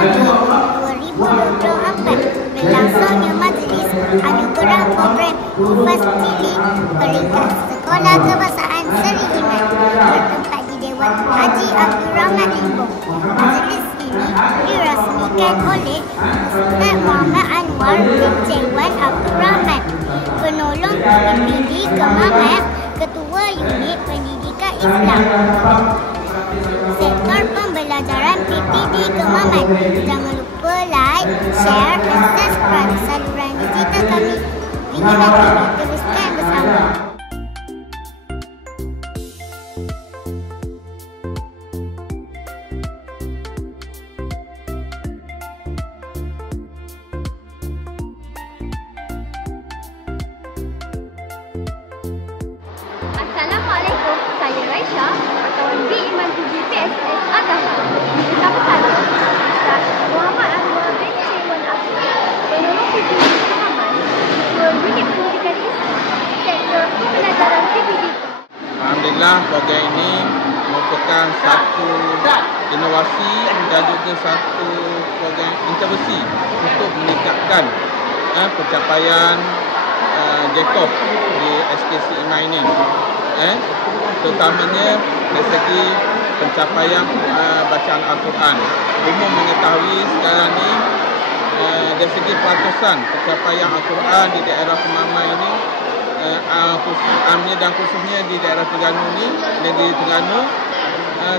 Ramadan 2024 berlangsungnya majlis anugerah program Hufaz Cilik peringkat Sekolah Kebangsaan Seri Iman bertempat di Dewan Haji Abdul Rahman Limbong. Majlis ini dirasmikan oleh Ustaz Muhammad Anwar bin Dewan Abdul Rahman, penolong PPD Kemamat, Ketua Unit Pendidikan Islam, Sektor Pembelajaran PPD Kemamat. Jangan lupa like, share dan subscribe saluran digital kami Iman TV. Teruskan bersama. Assalamualaikum, saya Raisha, wartawan B Iman TV PSS Azahra. Bersama saya, Ustaz Muhammad Anwar bin Dewan Abdul Rahman, penolong PPD Kemamat, Ketua Unit Pendidikan Islam, Sektor Pembelajaran PPD. Alhamdulillah, program ini merupakan satu inovasi dan juga satu program intervensi untuk meningkatkan pencapaian JKOF di SKC Iman ini. Terutamanya dari segi pencapaian bacaan Al-Quran. Umum mengetahui sekarang ini dari segi peratusan pencapaian Al-Quran di daerah Kemaman ini, amnya dan khususnya di daerah Terengganu ini, negeri Terengganu,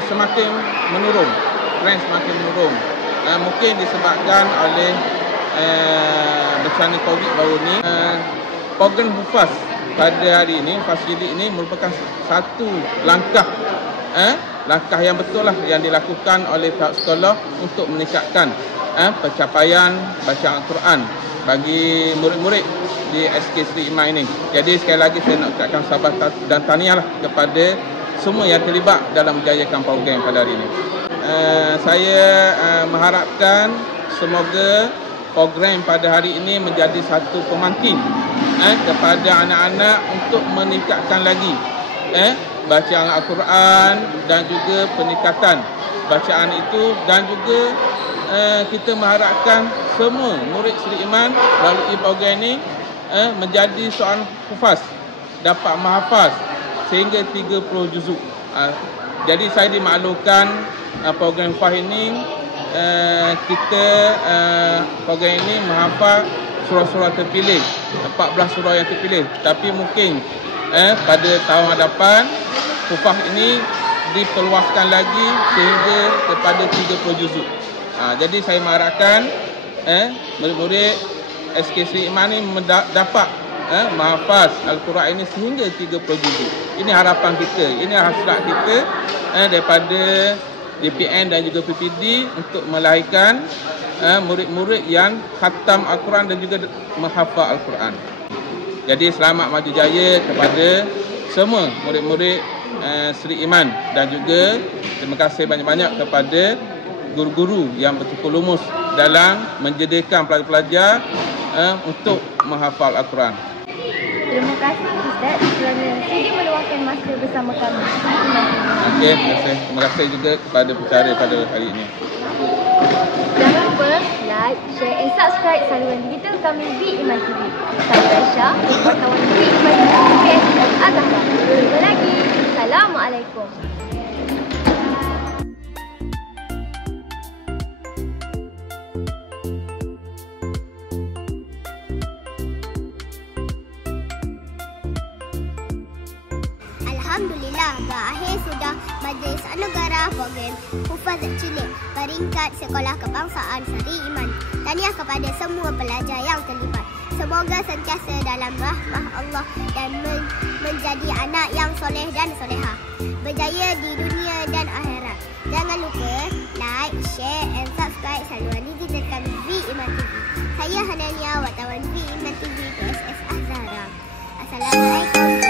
semakin menurun, tren semakin menurun. Mungkin disebabkan oleh bencana COVID baru ini. Program Hufaz pada hari ini, Hufaz Cilik ini merupakan satu langkah yang betul lah yang dilakukan oleh pihak sekolah untuk meningkatkan pencapaian bacaan Al-Quran bagi murid-murid di SK Seri Iman ini. Jadi sekali lagi saya nak ucapkan sabar dan tahniah lah kepada semua yang terlibat dalam menjayakan program pada hari ini. Saya mengharapkan semoga program pada hari ini menjadi satu pemantik kepada anak-anak untuk meningkatkan lagi bacaan Al-Quran dan juga peningkatan bacaan itu, dan juga kita mengharapkan semua murid Seri Iman melalui program ini menjadi seorang hufaz, dapat menghafaz sehingga 30 juzuk. Jadi saya dimaklumkan program hufaz ini, kita program ini menghafal surah-surah terpilih, 14 surah yang terpilih. Tapi mungkin pada tahun hadapan hufaz ini diperluaskan lagi sehingga kepada 30 juzuk. Jadi saya mengharapkan murid-murid SK Seri Iman ini dapat menghafaz Al-Quran ini sehingga 30 juzuk. Ini harapan kita, ini hasrat kita daripada DPN dan juga PPD untuk melahirkan murid-murid yang khatam Al-Quran dan juga menghafal Al-Quran. Jadi selamat maju jaya kepada semua murid-murid Seri Iman, dan juga terima kasih banyak-banyak kepada guru-guru yang betul-betul lumus dalam menyediakan pelajar-pelajar untuk menghafal Al-Quran. Terima kasih Ustaz kerana sudi meluangkan masa bersama kami. Okey, terima kasih juga kepada pencara pada hari ini. Jangan lupa like, share and subscribe saluran digital kami B Iman TV. Saya Aisyah, wartawan B Iman TV PSS Azahra. Jumpa lagi. Assalamualaikum. Alhamdulillah, berakhir sudah majlis anugerah program Hufaz Cilik peringkat Sekolah Kebangsaan Seri Iman. Tahniah kepada semua pelajar yang terlibat. Semoga sentiasa dalam rahmah Allah dan menjadi anak yang soleh dan solehah, berjaya di dunia dan akhirat. Jangan lupa like, share and subscribe saluran digital kami B Iman TV. Saya Hanania, wartawan B Iman TV PSS Azahra. Assalamualaikum.